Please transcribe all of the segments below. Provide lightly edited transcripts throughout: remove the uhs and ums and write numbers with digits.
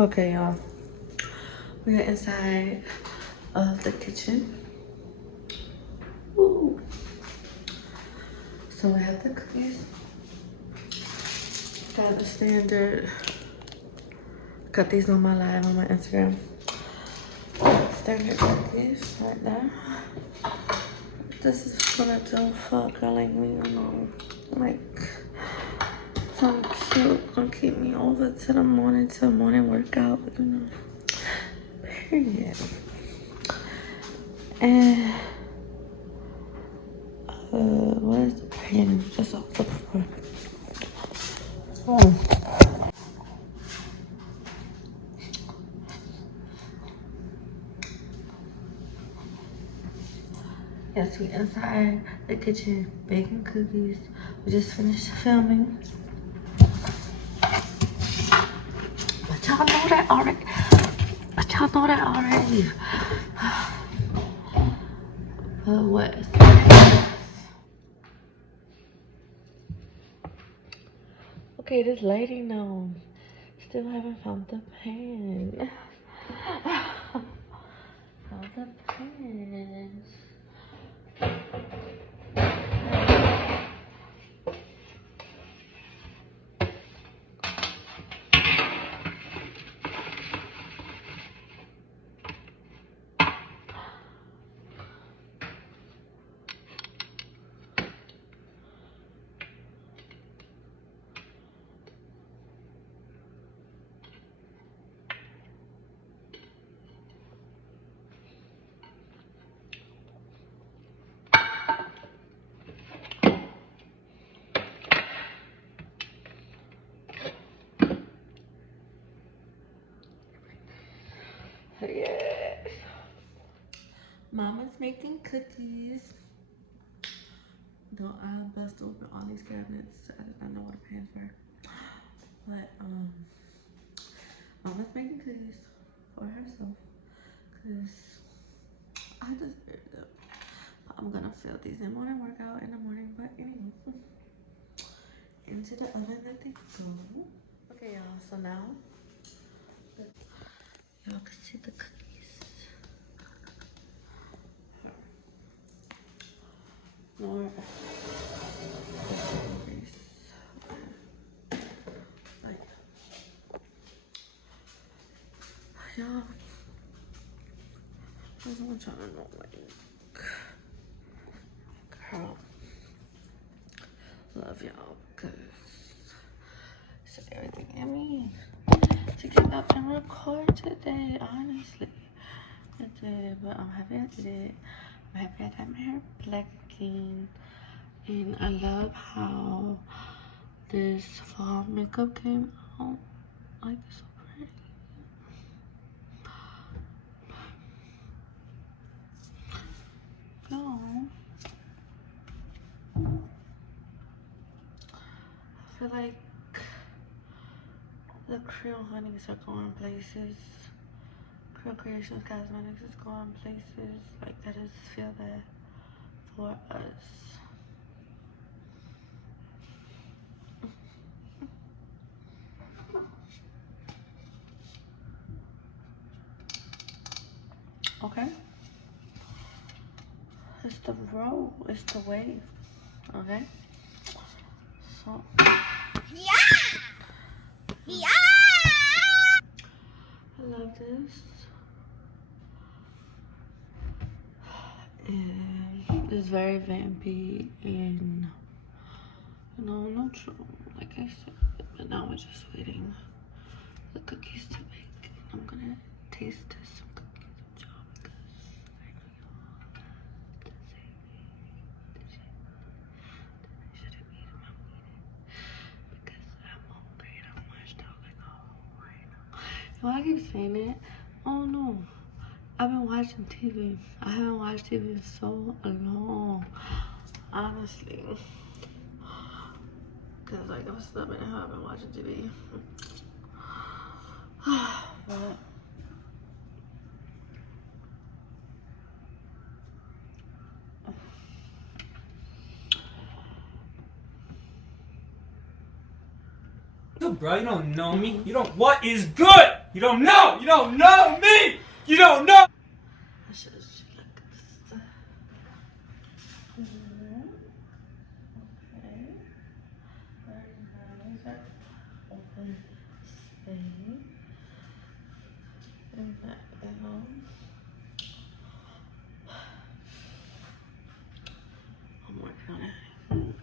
Okay, y'all. We're inside of the kitchen. Ooh. So we have the cookies. Got the standard. Got these on my live on my Instagram. Standard cookies right there. This is what I do for a girl like me, you know. Like, something cute gonna keep me over to the morning workout, you know. Period. And what is the pen? That's all I'm looking for. Oh. Yes, we inside the kitchen baking cookies. We just finished filming. But y'all know that already. But what is this? Okay, this lady knows. Still haven't found the pen. Found the pen. Yes. Mama's making cookies. Though I bust open all these cabinets. I did not know what a pan for. But Mama's making cookies for herself. Cause I deserve them. I'm gonna fill these in morning workout in the morning. But anyway. Into the oven that they go. Okay, y'all. So now y'all can see the cookies. More. Like, y'all. I just want y'all to know, like, girl, love y'all because it's everything in me to get up and record today. Honestly, I did, but I'm happy I did it. I'm happy I got my hair black again, and I love how this fall makeup came out. Like, it's so pretty. No. I feel like the Creole Honeys are going places. Creole Creations Cosmetics is going places. Like, I just feel that for us. Okay? It's the roll. It's the wave. Okay? So. Yeah! Yeah! I love this. And it's very vampy and, you know, neutral, like I said. But now we're just waiting for the cookies to bake. I'm gonna taste test some cookies with y'all because I know y'all shouldn't eat them. I'm eating because I'm hungry and I'm washed out like a whole right now. So I keep saying it. Oh no. I've been watching TV. I haven't watched TV in so long. Honestly. Cause like I'm stuck in how I've been watching TV. But Bro, you don't know me. You don't. What is good? You don't know. You don't know me. You don't know. I should have like this. Okay. Very nice. Open space. And that L. I'm working on it.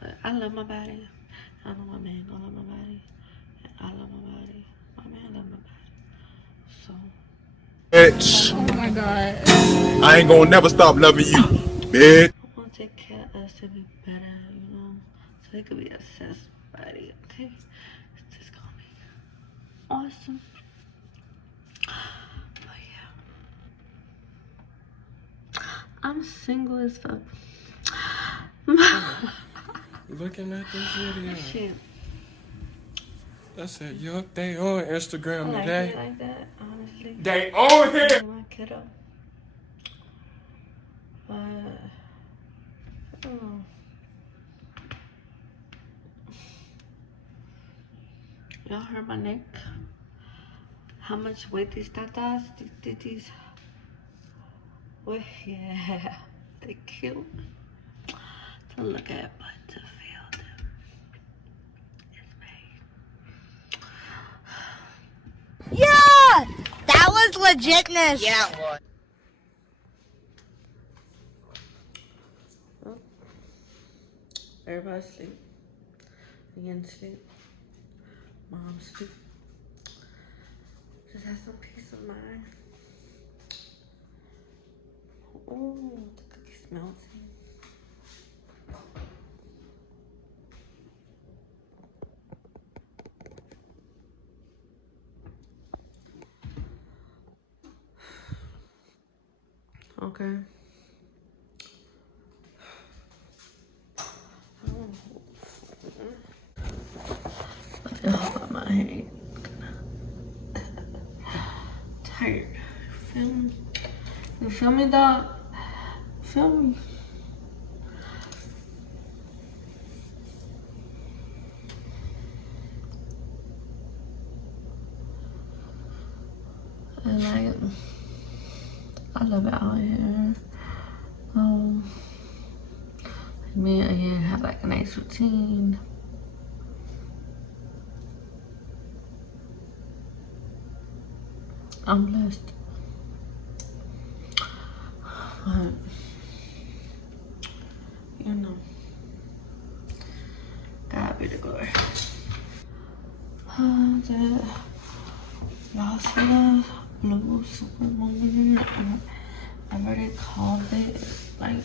But I love my body. I know my man don't love my body. And I love my body. My man love my body. So. Bitch. Oh my god. I ain't gonna never stop loving you, bitch. I want to take care of us to be better, you know? So it could be a sex body, okay? It's just gonna be awesome. But yeah. I'm single as fuck. Looking at this video. Shit. I said, yup, they on Instagram I like today. it like that, honestly. They on here. My kiddo. But, oh. Y'all heard my neck? How much weight these tatas, these titties? Well, yeah, they cute. To look at, but to feel them is pain. Yeah! That was legitness. Yeah, it was. Oh, everybody sleep. Again, sleep. Mom sleep. Just have some peace of mind. Oh, the cookie's melting. Okay. I feel hot my head. Tired. Feel me? You feel me, dog? Feel me? And like, I love it out here. Me again have like a nice routine. I'm blessed. But, you know, God be the glory. Y'all see the blue super moon? I already called it, like,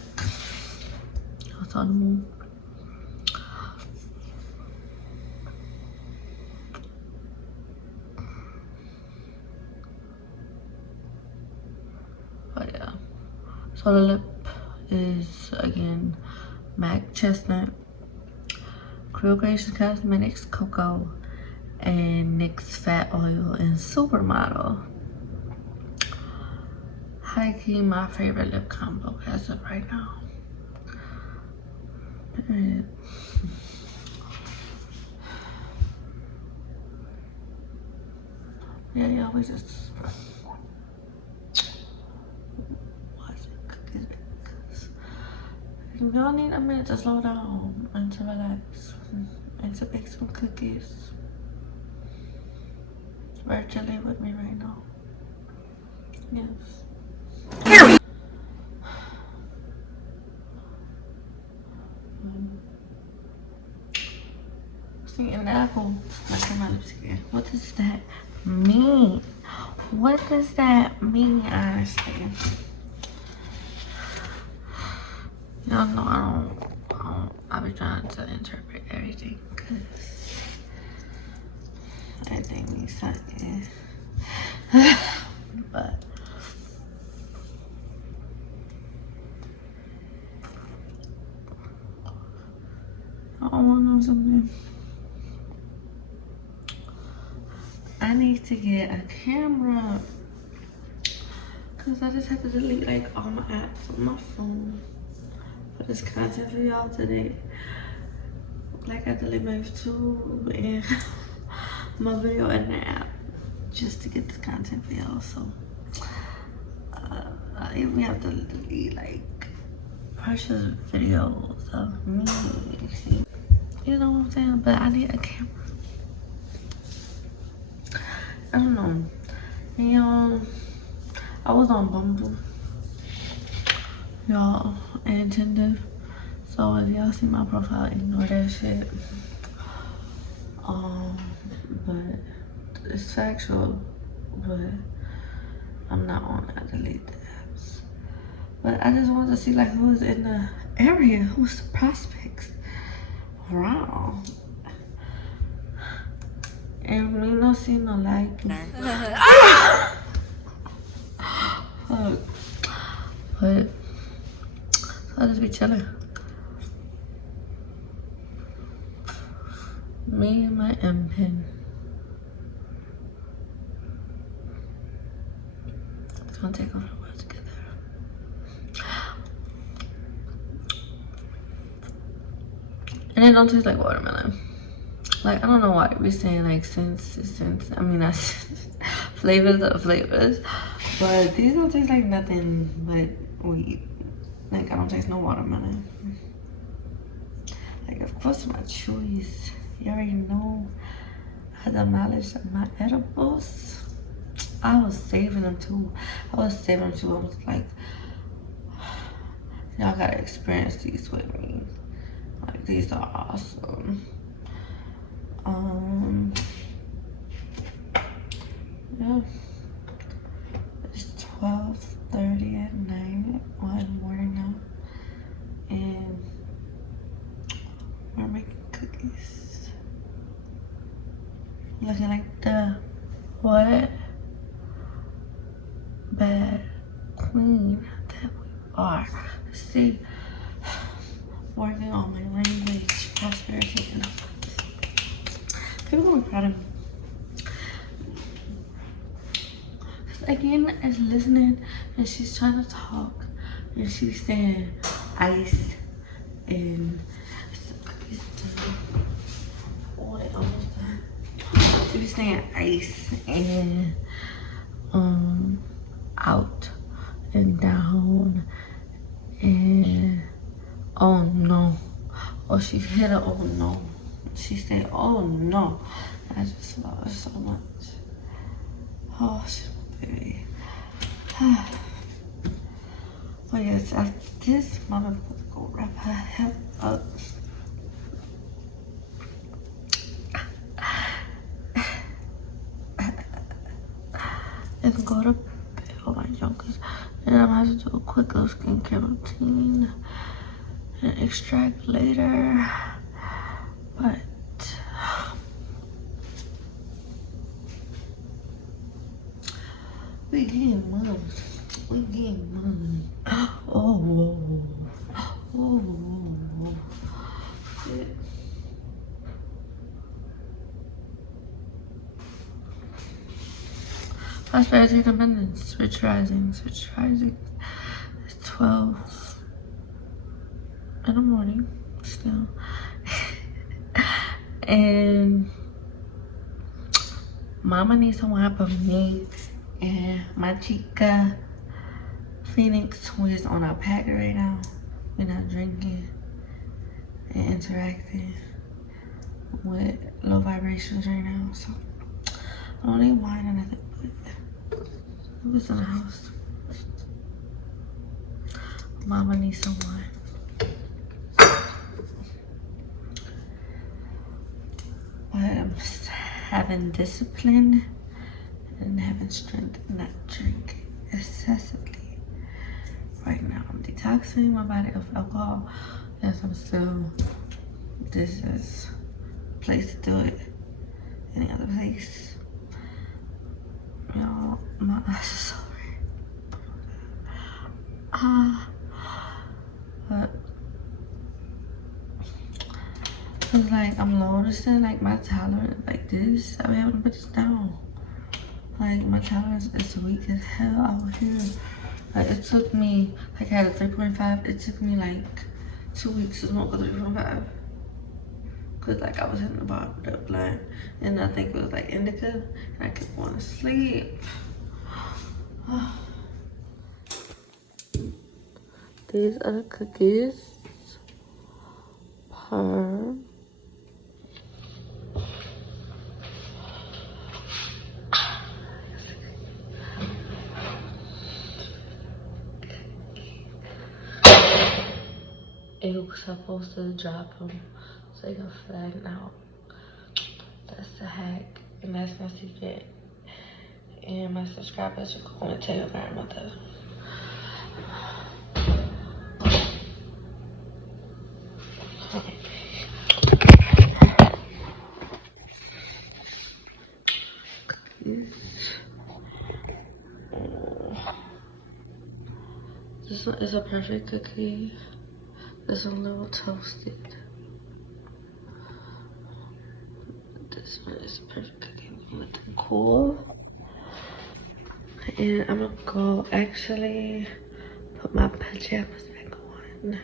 what's on the moon? But yeah, so the lip is again MAC Chestnut, Creole Creations Cosmetics Cocoa, and NYX Fat Oil and Supermodel. High key my favorite lip combo as of right now. And yeah, we just watching cookies. Y'all need a minute to slow down and to relax and to bake some cookies virtually with me right now. Yes. See, an apple. Like my lips again. What does that mean? What does that mean, honestly? Y'all know I be trying to interpret everything because everything means something. But I want to know something. I need to get a camera because I just have to delete like all my apps on my phone for this content for y'all today. Like I deleted my YouTube and my video in the app just to get this content for y'all. So we have to delete like precious videos of me. You know what I'm saying? But I need a camera. I don't know. I was on Bumble, y'all, and Tinder. So if y'all see my profile, ignore that shit. But it's factual, but I'm not on it. I delete the apps. But I just wanted to see like who's in the area, who's the prospects around. And we don't see no like. Fuck. But I'll just be chilling. Me and my M pen. It's gonna take over the world together. And it don't taste like watermelon. Like, I don't know why we're saying like since I mean that's flavors of flavors. But these don't taste like nothing but weed. Like, I don't taste no watermelon. Like, of course my chewies. You already know I demolished my edibles. I was saving them too. I was like, y'all gotta experience these with me. Like, these are awesome. Yeah. It's 12:30 at night, or in the morning now. And we're making cookies. Looking like the what bad queen that we are. See, working on my language, prosperity, and people gonna be proud of me. Again, is listening, and she's trying to talk, and she's saying ice and oh, they almost done. She was saying ice and out and down and oh no. Oh, she hit her. Oh no. She said, oh no. I just love her so much. Oh, she's my baby. But yes, after this, Mama gonna go wrap her head up. And go to bed. Oh my jokers. And I'm gonna have to do a quick little skincare routine and extract later. But we getting money. We getting money. Oh. Shit. Prosperity and abundance. Switch rising. It's 12 in the morning still. And Mama needs some wine for me and my chica Phoenix, who is on our pack right now. We're not drinking and interacting with low vibrations right now, so I don't need wine or nothing, but who's in the house? Mama needs some wine. But I'm just having discipline and having strength and not drink excessively. Right now, I'm detoxing my body of alcohol. Yes, I'm still, this is a place to do it. Any other place? Y'all, my eyes are so red. But it's like I'm noticing like my tolerance, like this, I'll be able to put this down. Like my tolerance is weak as hell out here. Like it took me, like I had a 3.5, it took me like 2 weeks to smoke a 3.5. Cause like I was hitting the blunt, and I think it was like indica, and I kept going to sleep. These are the cookies per. It was supposed to drop them so you can flatten out. That's the hack, and that's my secret. And my subscribers are going to tell your grandmother. This one is a perfect cookie. This one a little toasted. This one is a perfect cookie. Let them cool. And I'm gonna go actually put my pajamas back on.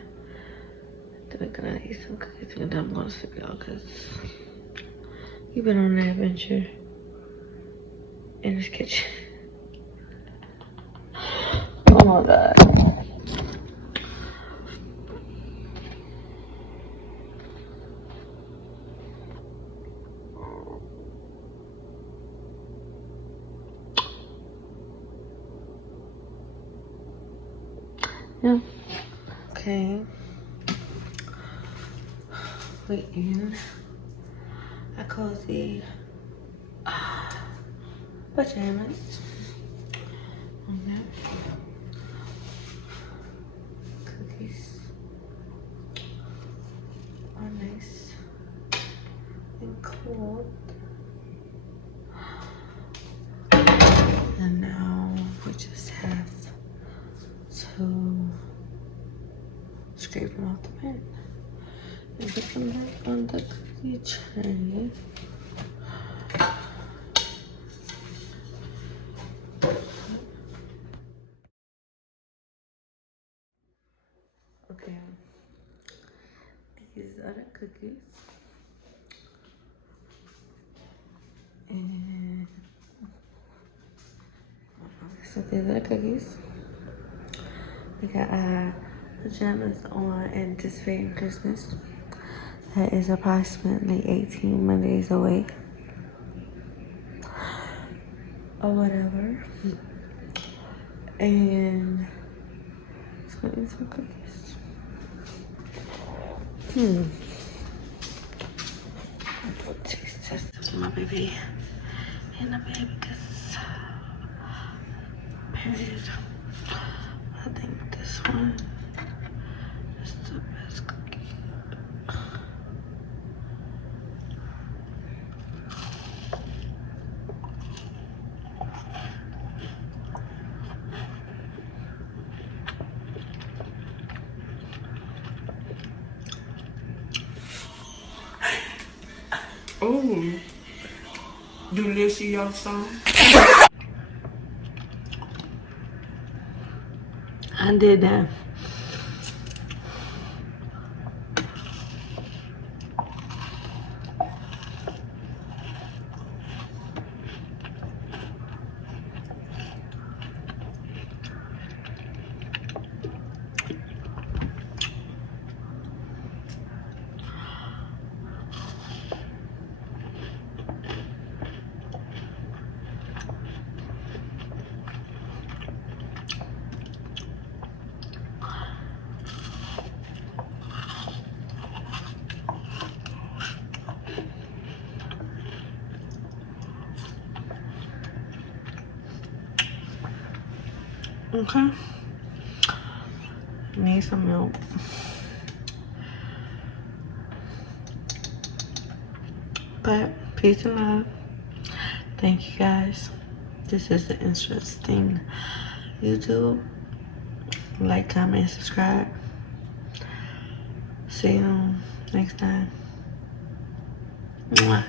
Then we're gonna eat some cookies and then I'm gonna sleep, y'all, because we've been on an adventure in this kitchen. Oh my god. Yeah. Okay. We're in our cozy pajamas. Okay. Cookies are nice and cold. And now we just have to scrape them off the pan and put them back on the cookie tray. Okay, these are the cookies. And so these are the cookies. We got our pajamas on anticipating Christmas. That is approximately 18 Mondays away. Or whatever. And let's go eat some cookies. Taste test for my baby and the baby, because period. I think this one is the best cookie. Oh, delicious song. I did that. Okay. Need some milk. But peace and love. Thank you guys. This is the interesting YouTube. Like, comment, subscribe. See you next time. Mwah.